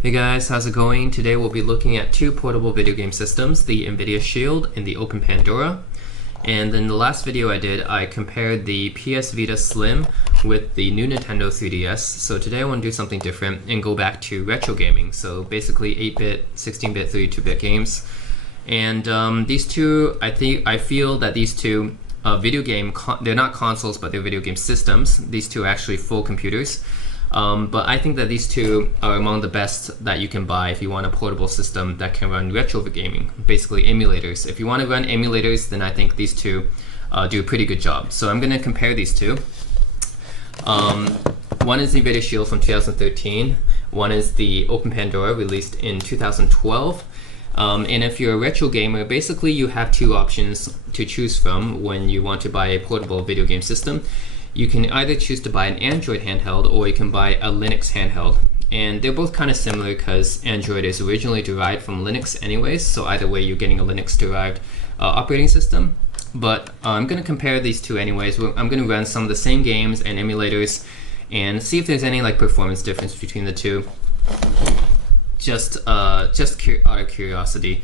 Hey guys, how's it going? Today we'll be looking at two portable video game systems, the Nvidia Shield and the OpenPandora. And in the last video I did, I compared the PS Vita Slim with the new Nintendo 3DS. So today I want to do something different and go back to retro gaming. So basically 8-bit, 16-bit, 32-bit games. And these two, I feel that these two they're not consoles, but they're video game systems. These two are actually full computers. But I think that these two are among the best that you can buy if you want a portable system that can run retro gaming, basically emulators. If you want to run emulators, then I think these two do a pretty good job. So I'm going to compare these two. One is the Nvidia Shield from 2013. One is the OpenPandora released in 2012. And if you're a retro gamer, basically you have two options to choose from when you want to buy a portable video game system. You can either choose to buy an Android handheld or you can buy a Linux handheld. And they're both kind of similar because Android is originally derived from Linux anyways, so either way you're getting a Linux derived operating system. But I'm going to compare these two anyways. I'm going to run some of the same games and emulators and see if there's any performance difference between the two. Just out of curiosity.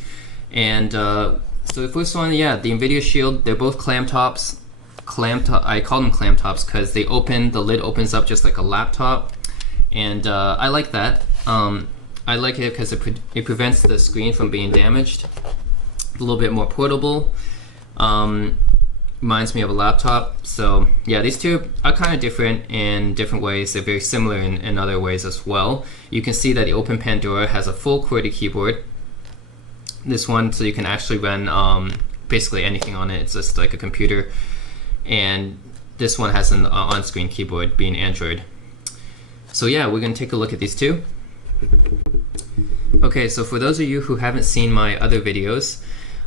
And so the first one, yeah, the Nvidia Shield, they're both clam tops. I call them clam tops because the lid opens up just like a laptop, and I like that. I like it because it prevents the screen from being damaged. A little bit more portable. Reminds me of a laptop. So yeah, these two are kind of different in different ways. They're very similar in other ways as well. You can see that the OpenPandora has a full QWERTY keyboard. This one, so you can actually run basically anything on it. It's just like a computer. And this one has an on-screen keyboard, being Android. So yeah, we're going to take a look at these two. Okay, so for those of you who haven't seen my other videos,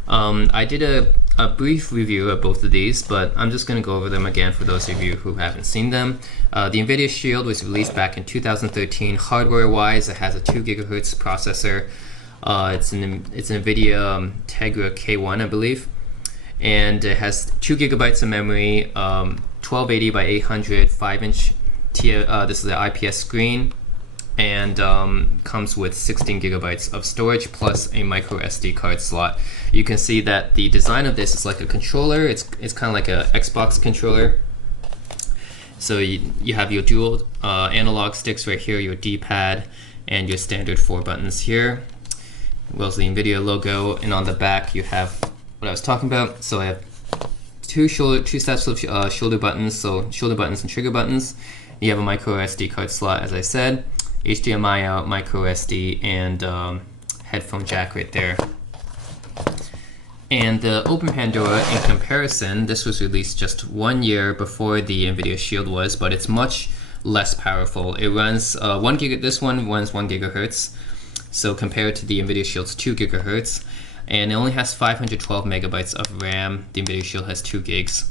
I did a brief review of both of these, but I'm just going to go over them again for those of you who haven't seen them. The Nvidia Shield was released back in 2013. Hardware-wise, it has a 2 GHz processor. It's an Nvidia Tegra K1, I believe. And it has 2 GB of memory, 1280 by 800, 5-inch. This is the IPS screen, and comes with 16 GB of storage plus a micro SD card slot. You can see that the design of this is like a controller. It's kind of like a Xbox controller. So you have your dual analog sticks right here, your D-pad, and your standard 4 buttons here. Well, the Nvidia logo, and on the back you have what I was talking about. So I have two sets of shoulder buttons, so shoulder buttons and trigger buttons. You have a micro SD card slot, as I said, HDMI out, micro SD, and headphone jack right there. And the OpenPandora, in comparison, this was released just 1 year before the Nvidia Shield was, but it's much less powerful. It runs this one runs 1 GHz, so compared to the Nvidia Shield's 2 GHz. And it only has 512 megabytes of RAM. The Nvidia Shield has 2 gigs.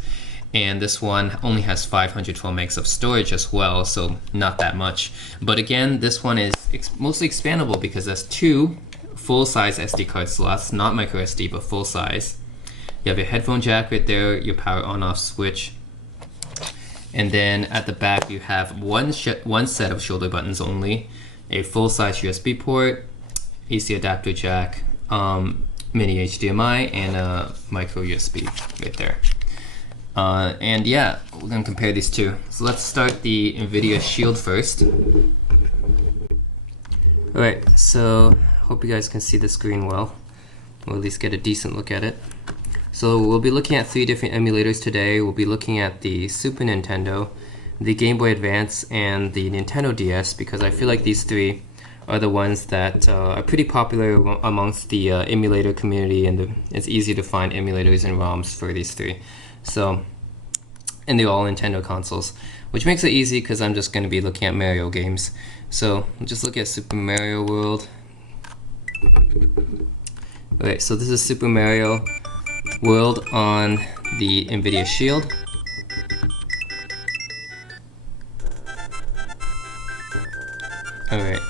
And this one only has 512 megs of storage as well, so not that much. But again, this one is mostly expandable because there's 2 full-size SD card slots, not micro SD, but full-size. You have your headphone jack right there, your power on-off switch. And then at the back, you have one set of shoulder buttons only, a full-size USB port, AC adapter jack, mini HDMI, and a micro USB right there. And yeah, we're going to compare these two. So let's start the Nvidia Shield first. Alright, so hope you guys can see the screen well, or at least get a decent look at it. So we'll be looking at 3 different emulators today. We'll be looking at the Super Nintendo, the Game Boy Advance, and the Nintendo DS, because I feel like these 3 are the ones that are pretty popular amongst the emulator community, and it's easy to find emulators and ROMs for these 3. So, and they're all Nintendo consoles, which makes it easy because I'm just going to be looking at Mario games. So, we'll just look at Super Mario World. Alright, so this is Super Mario World on the Nvidia Shield. Alright.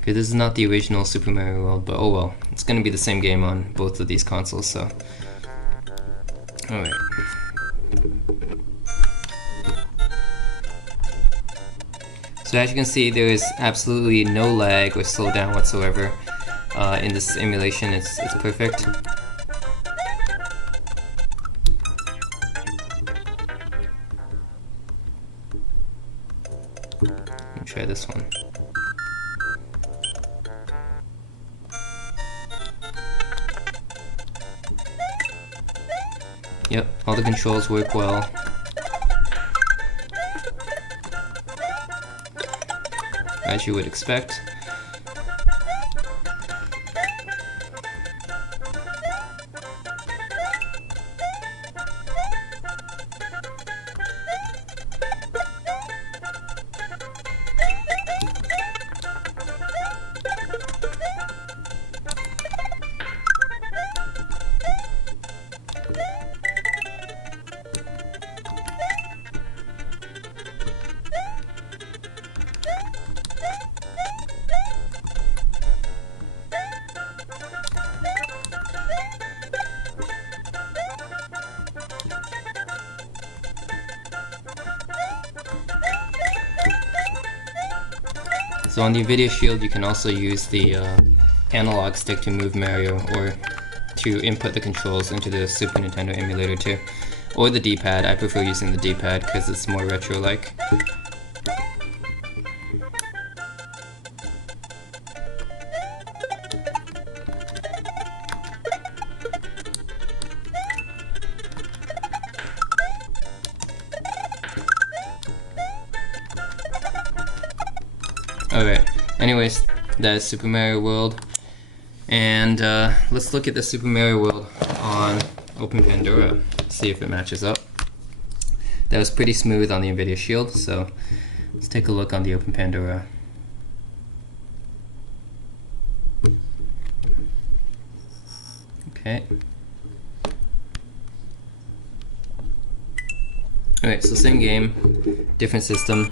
Okay, this is not the original Super Mario World, but oh well. It's going to be the same game on both of these consoles, so. Alright. So as you can see, there is absolutely no lag or slowdown whatsoever in this emulation. It's perfect. Let me try this one. Yep, all the controls work well. As you would expect. So on the Nvidia Shield, you can also use the analog stick to move Mario, or to input the controls into the Super Nintendo emulator too. Or the D-pad. I prefer using the D-pad because it's more retro-like. Alright, anyways, that is Super Mario World. And let's look at the Super Mario World on OpenPandora, see if it matches up. That was pretty smooth on the Nvidia Shield, so let's take a look on the OpenPandora. Okay. Alright, so same game, different system.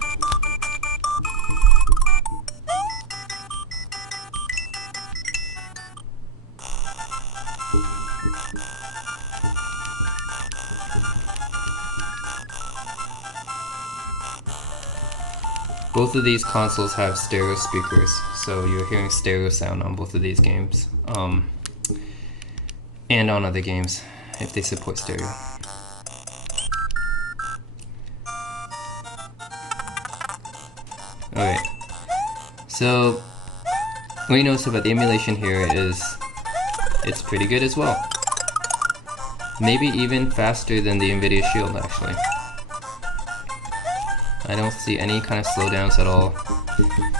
Both of these consoles have stereo speakers, so you're hearing stereo sound on both of these games, and on other games if they support stereo. Alright, so what you notice about the emulation here is it's pretty good as well. Maybe even faster than the Nvidia Shield actually. I don't see any kind of slowdowns at all.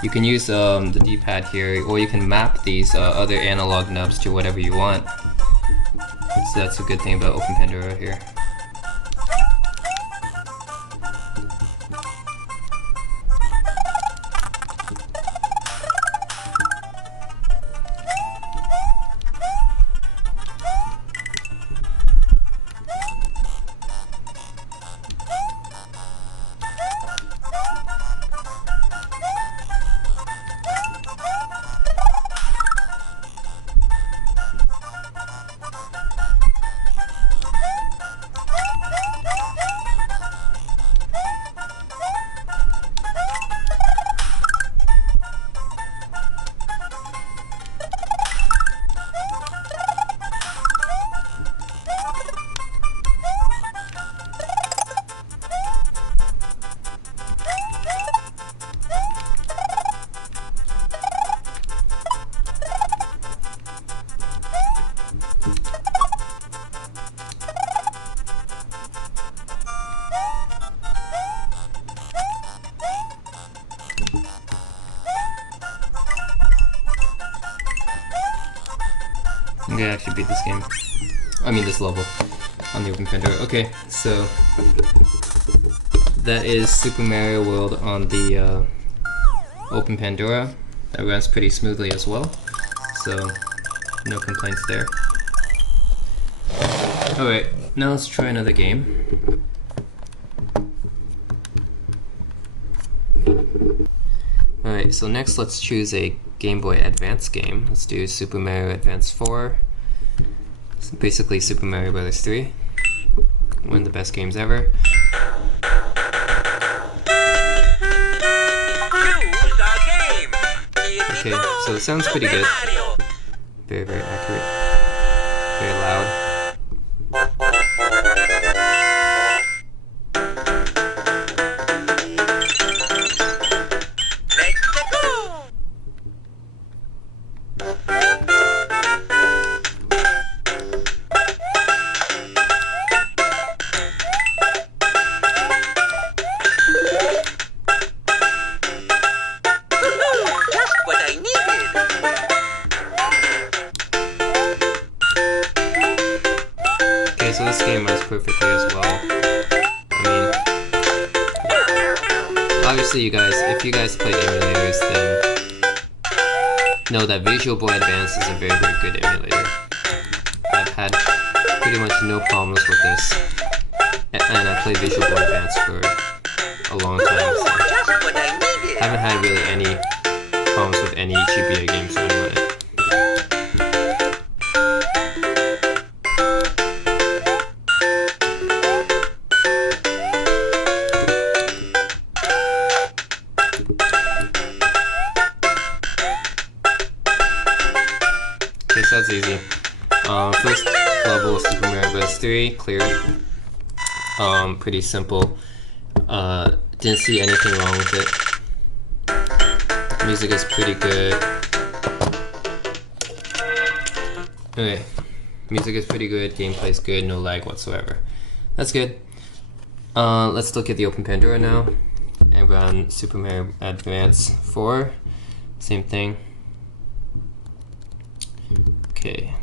You can use the D-pad here, or you can map these other analog nubs to whatever you want. So that's a good thing about OpenPandora here. I'm gonna actually beat this game. I mean this level on the OpenPandora. Okay, so that is Super Mario World on the OpenPandora. That runs pretty smoothly as well, so no complaints there. Alright, now let's try another game. Alright, so next let's choose a Game Boy Advance game. Let's do Super Mario Advance 4. So basically Super Mario Bros. 3. one of the best games ever. Okay, so it sounds pretty good. Very, very accurate. Very loud. So this game runs perfectly as well. I mean, obviously you guys, if you guys play emulators, then know that Visual Boy Advance is a very, very good emulator. I've had pretty much no problems with this, and I played Visual Boy Advance for a long time, so haven't had really any problems with any GBA games running on it. Okay, so that's easy. First level of Super Mario Bros. 3, cleared. Pretty simple. Didn't see anything wrong with it. Music is pretty good. Okay, music is pretty good, gameplay is good, no lag whatsoever. That's good. Let's look at the OpenPandora now and run Super Mario Advance 4. Same thing. Okay.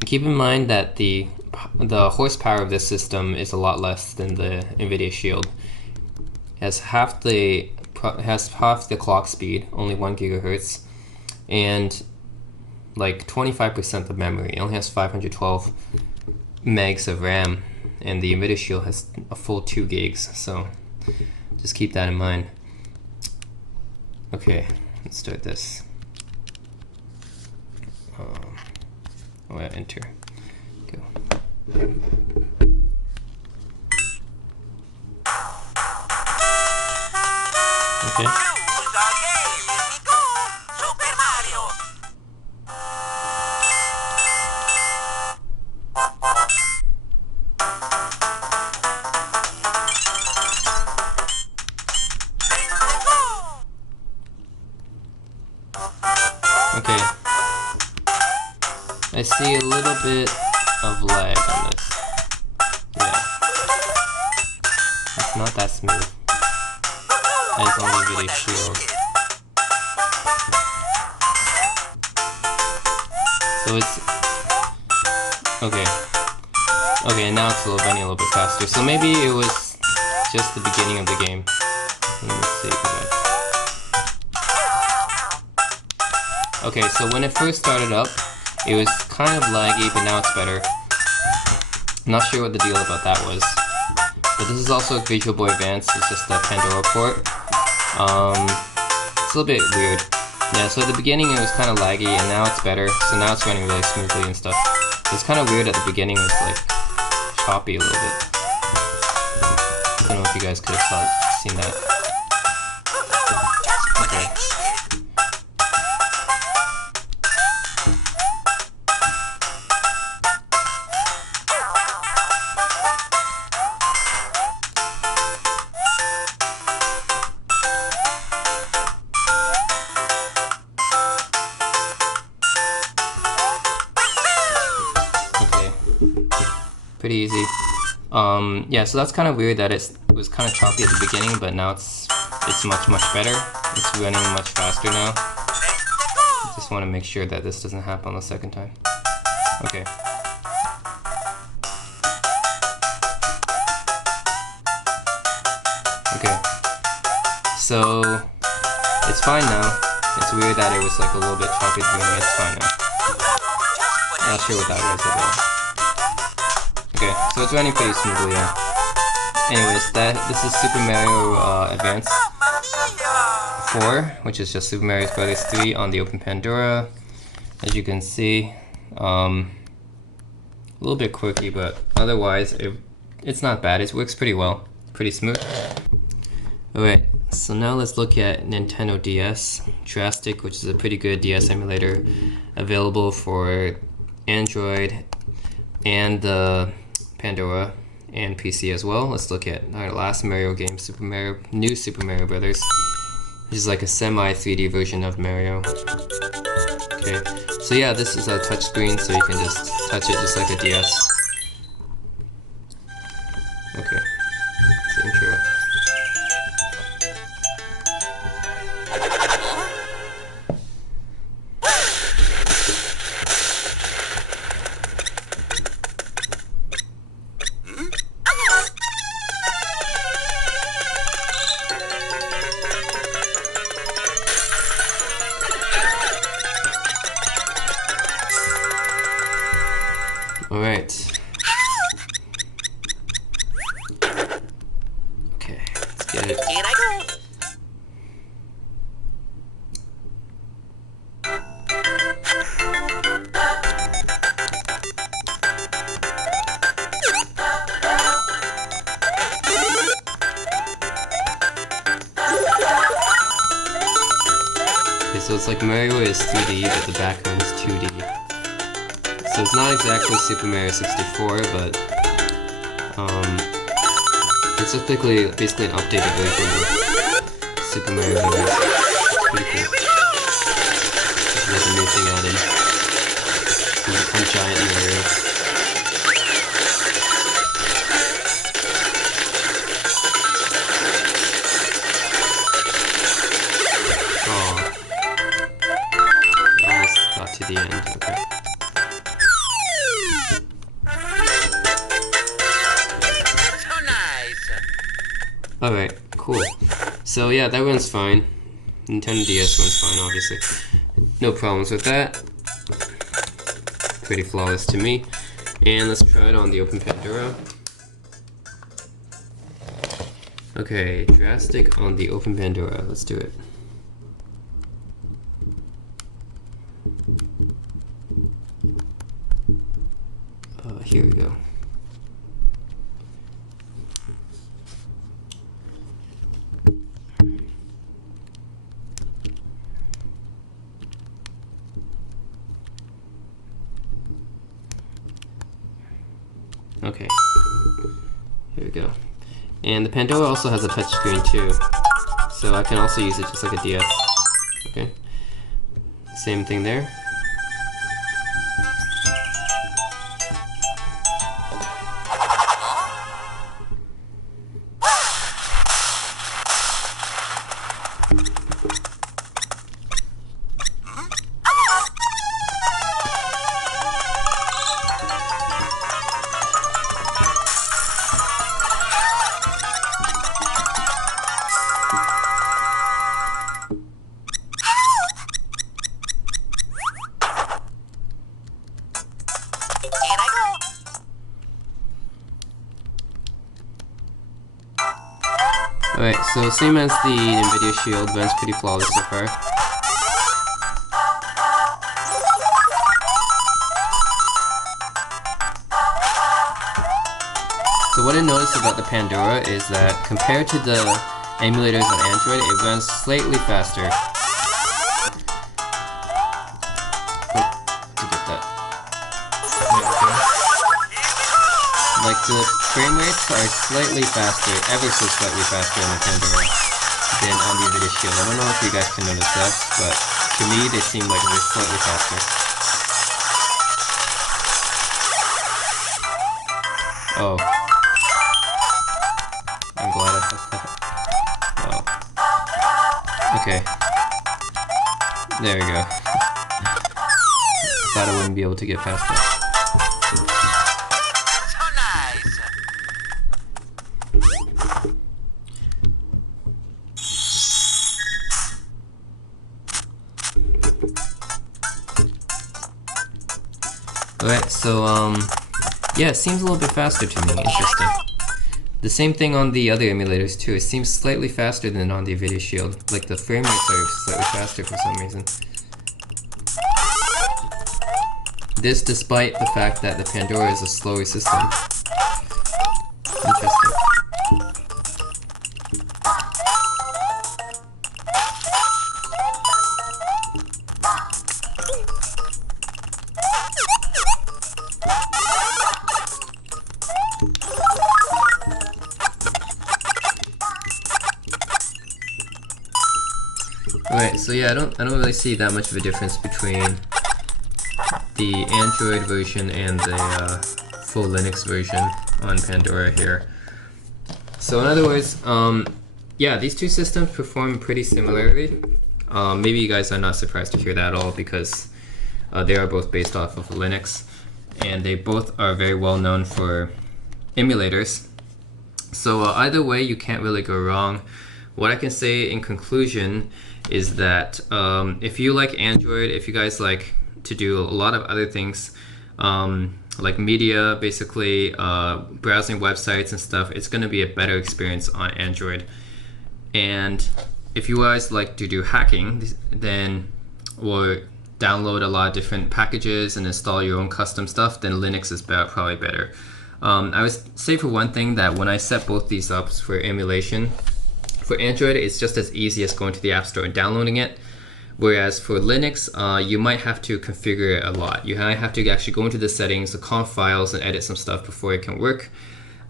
And keep in mind that the horsepower of this system is a lot less than the Nvidia Shield. It has half the clock speed, only 1 gigahertz, and like 25% of memory. It only has 512 megs of RAM, and the Nvidia Shield has a full 2 gigs. So just keep that in mind. Okay, let's start this. Enter. Go. Okay. Okay. I see a little bit of lag on this. Yeah. It's not that smooth. It's only Nvidia Shield. So it's okay. Okay, now it's running a little bit faster. So maybe it was just the beginning of the game. Let me see that. Okay, so when it first started up, it was kind of laggy, but now it's better. I'm not sure what the deal about that was. But this is also Visual Boy Advance, it's just a Pandora port. It's a little bit weird. Yeah, so at the beginning it was kind of laggy, and now it's better. So now it's running really smoothly and stuff. It's kind of weird at the beginning, it was like choppy a little bit. I don't know if you guys could have seen that. Okay. Pretty easy. Yeah, so that's kind of weird that it was kind of choppy at the beginning, but now it's much better. It's running much faster now. Just want to make sure that this doesn't happen the second time. Okay. Okay. So it's fine now. It's weird that it was like a little bit choppy at the beginning. It's fine now. Not sure what that was at all. Okay, so it's running pretty smoothly, yeah. Anyways, this is Super Mario Advance 4, which is just Super Mario Bros. 3 on the OpenPandora. As you can see, a little bit quirky, but otherwise it it's not bad. It works pretty well, pretty smooth. Alright, so now let's look at Nintendo DS Drastic, which is a pretty good DS emulator available for Android and the Pandora and PC as well. Let's look at our last Mario game, New Super Mario Brothers, which is like a semi 3D version of Mario. Okay, so yeah, this is a touchscreen, so you can just touch it just like a DS. Okay, it's the intro. Alright. Okay, let's get it. Here I go. Okay, so it's like Mario is 3D, but the background is 2D. So it's not exactly Super Mario 64, but it's basically an updated version of Super Mario Brothers. It's pretty cool. There's like a new thing added. You become giant Mario. Oh, almost got to the end. Okay. Alright, cool. So yeah, that runs fine. Nintendo DS runs fine, obviously. No problems with that. Pretty flawless to me. And let's try it on the OpenPandora. Okay, Drastic on the OpenPandora. Let's do it. Here we go. Okay, here we go. And the Pandora also has a touchscreen too, so I can also use it just like a DS. Okay, same thing there. Alright, so same as the Nvidia Shield, runs pretty flawless so far. So what I noticed about the Pandora is that compared to the emulators on Android, it runs slightly faster. Like the frame rates are slightly faster, ever so slightly faster on the Pandora than on the Nvidia Shield. I don't know if you guys can notice that, but to me they seem like they're slightly faster. Oh. I'm glad I felt that. Oh. Okay. There we go. Thought I wouldn't be able to get past that. Alright, so yeah, it seems a little bit faster to me. Interesting. The same thing on the other emulators too. It seems slightly faster than on the Nvidia Shield. Like the frame rates are slightly faster for some reason. This despite the fact that the Pandora is a slower system. Alright, so yeah, I don't really see that much of a difference between the Android version and the full Linux version on Pandora here. So in other words, yeah, these two systems perform pretty similarly. Maybe you guys are not surprised to hear that at all, because they are both based off of Linux, and they both are very well known for emulators. So either way, you can't really go wrong. What I can say in conclusion is that if you like Android, if you guys like to do a lot of other things, like media, basically browsing websites and stuff, it's going to be a better experience on Android. And if you guys like to do hacking, then, or download a lot of different packages and install your own custom stuff, then Linux is probably better. I would say for one thing that when I set both these up for emulation, for Android, it's just as easy as going to the App Store and downloading it. Whereas for Linux, you might have to configure it a lot. You might have to actually go into the settings, the conf files, and edit some stuff before it can work.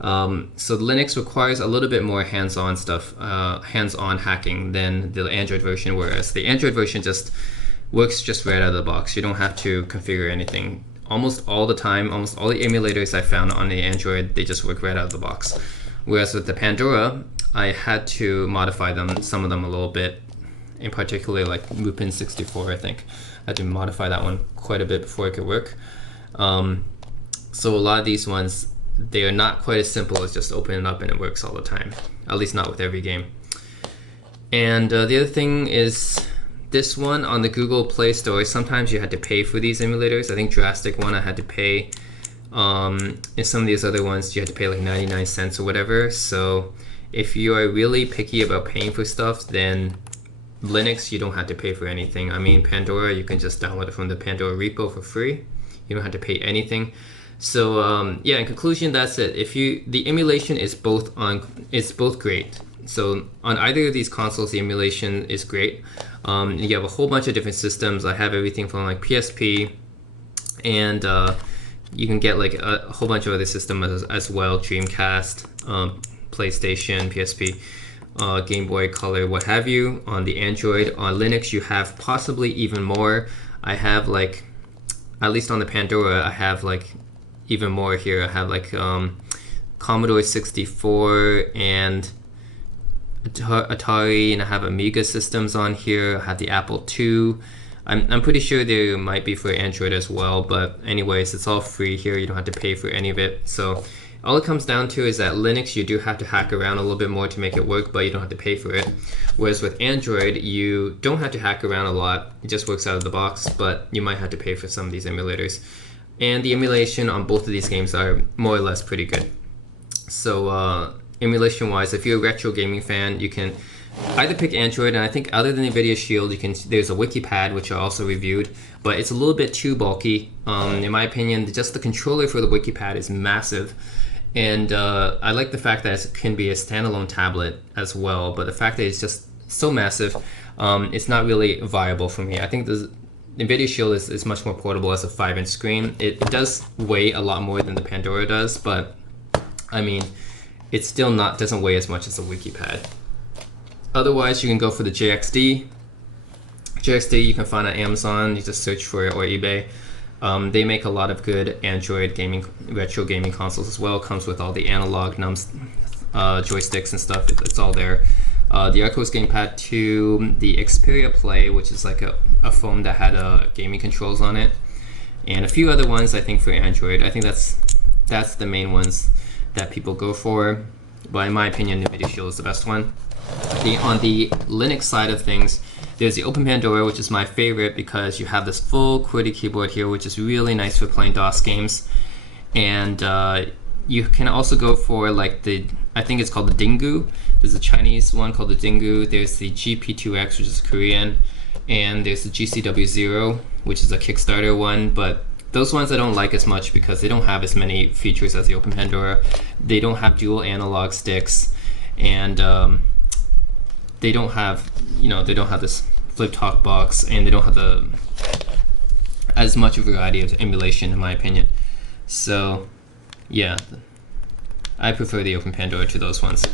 So Linux requires a little bit more hands-on stuff, hands-on hacking than the Android version, whereas the Android version just works just right out of the box. You don't have to configure anything. Almost all the time, almost all the emulators I found on the Android, they just work right out of the box. Whereas with the Pandora, I had to modify them, some of them a little bit, in particular like Lupin 64, I think. I had to modify that one quite a bit before it could work. So a lot of these ones, they are not quite as simple as just opening it up and it works all the time, at least not with every game. And the other thing is this one on the Google Play Store, sometimes you had to pay for these emulators. I think Drastic one I had to pay. And some of these other ones you had to pay like 99 cents or whatever. So if you are really picky about paying for stuff, then Linux, you don't have to pay for anything. I mean, Pandora, you can just download it from the Pandora repo for free. You don't have to pay anything. So yeah, in conclusion, that's it. The emulation is both great. So on either of these consoles, the emulation is great. You have a whole bunch of different systems. I have everything from like PSP, and you can get like a whole bunch of other systems as well, Dreamcast, PlayStation, PSP, Game Boy Color, what have you. On the Android, on Linux, you have possibly even more. I have like, at least on the Pandora, I have like even more here. I have like Commodore 64 and Atari, and I have Amiga systems on here. I have the Apple II. I'm pretty sure there might be for Android as well, but anyways, it's all free here. You don't have to pay for any of it. So all it comes down to is that Linux, you do have to hack around a little bit more to make it work, but you don't have to pay for it. Whereas with Android, you don't have to hack around a lot. It just works out of the box, but you might have to pay for some of these emulators. And the emulation on both of these games are more or less pretty good. So emulation wise, if you're a retro gaming fan, you can either pick Android, and I think other than Nvidia Shield, there's a wiki pad which I also reviewed, but it's a little bit too bulky. In my opinion, just the controller for the wiki pad is massive, and I like the fact that it can be a standalone tablet as well, but the fact that it's just so massive, it's not really viable for me. I think the Nvidia Shield is much more portable as a 5-inch screen. It does weigh a lot more than the Pandora does, but I mean, it still doesn't weigh as much as a wiki pad. Otherwise, you can go for the JXD. JXD you can find on Amazon. You just search for it, or eBay. They make a lot of good Android retro gaming consoles as well. Comes with all the analog joysticks and stuff. It's all there. The Arcos Gamepad 2, the Xperia Play, which is like a phone that had gaming controls on it, and a few other ones I think for Android. I think that's the main ones that people go for. But in my opinion, Nvidia Shield is the best one. On the Linux side of things, there's the OpenPandora, which is my favorite because you have this full QWERTY keyboard here, which is really nice for playing DOS games. And you can also go for like I think it's called the Dingu. There's a Chinese one called the Dingu. There's the GP2X, which is Korean. And there's the GCW0, which is a Kickstarter one. But those ones I don't like as much because they don't have as many features as the OpenPandora. They don't have dual analog sticks, and they don't have this flip top box, and they don't have as much of a variety of emulation, in my opinion. So yeah, I prefer the OpenPandora to those ones.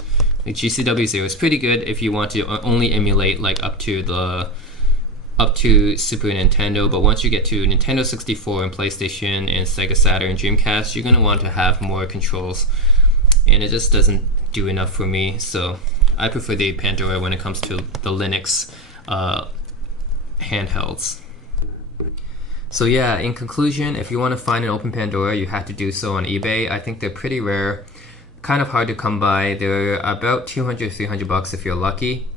The GCW0 is pretty good if you want to only emulate like up to Super Nintendo, but once you get to Nintendo 64 and PlayStation and Sega Saturn and Dreamcast, you're going to want to have more controls, and it just doesn't do enough for me. So I prefer the Pandora when it comes to the Linux handhelds. So yeah, in conclusion, if you want to find an OpenPandora, you have to do so on eBay. I think they're pretty rare, kind of hard to come by. They're about 200-300 bucks if you're lucky.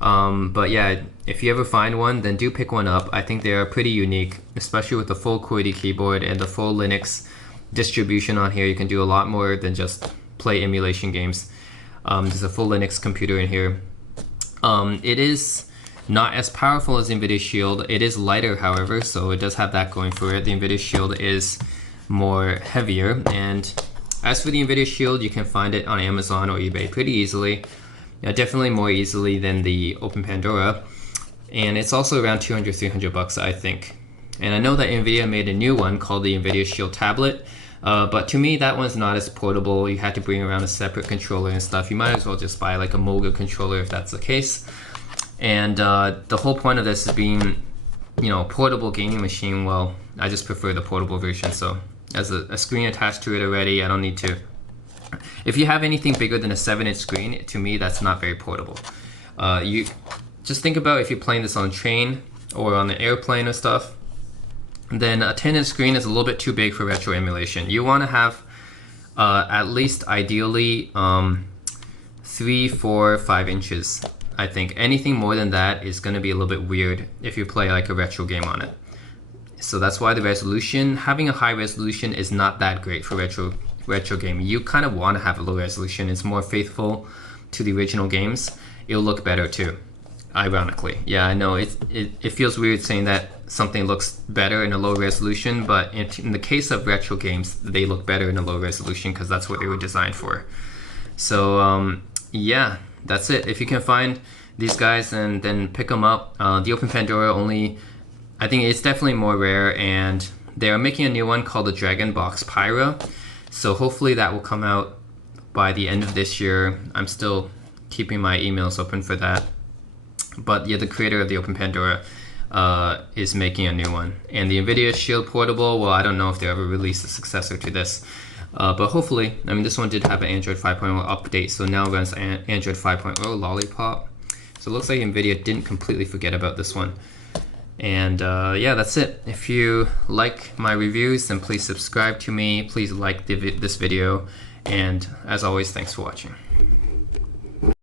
But yeah, if you ever find one, then do pick one up. I think they are pretty unique, especially with the full QWERTY keyboard and the full Linux distribution on here. You can do a lot more than just play emulation games. There's a full Linux computer in here. It is not as powerful as Nvidia Shield. It is lighter, however, so it does have that going for it. The Nvidia Shield is more heavier, and as for the Nvidia Shield, you can find it on Amazon or eBay pretty easily. Definitely more easily than the OpenPandora, and it's also around 200-300 bucks, I think. And I know that Nvidia made a new one called the Nvidia Shield Tablet, but to me that one's not as portable. You had to bring around a separate controller and stuff. You might as well just buy like a Moga controller if that's the case. And the whole point of this is being, a portable gaming machine. Well, I just prefer the portable version. So as a screen attached to it already, I don't need to. If you have anything bigger than a 7-inch screen, to me that's not very portable. You just think about if you're playing this on a train or on an airplane or stuff, then a 10-inch screen is a little bit too big for retro emulation. You want to have at least ideally 3, 4, 5 inches. I think anything more than that is going to be a little bit weird if you play like a retro game on it. So that's why the resolution, having a high resolution is not that great for retro gaming. You kind of want to have a low resolution. It's more faithful to the original games. It'll look better too, ironically. Yeah, I know it feels weird saying that something looks better in a low resolution, but in the case of retro games, they look better in a low resolution because that's what they were designed for. So yeah, that's it. If you can find these guys, then pick them up. The OpenPandora only, I think it's definitely more rare, and they're making a new one called the Dragon Box Pyra. So hopefully that will come out by the end of this year. I'm still keeping my emails open for that. But yeah, the creator of the OpenPandora is making a new one. And the Nvidia Shield Portable, well, I don't know if they'll ever release a successor to this. But hopefully, I mean, this one did have an Android 5.0 update, so now it runs Android 5.0 Lollipop. So it looks like Nvidia didn't completely forget about this one. And yeah, that's it. If you like my reviews, then please subscribe to me. Please like this video. And as always, thanks for watching.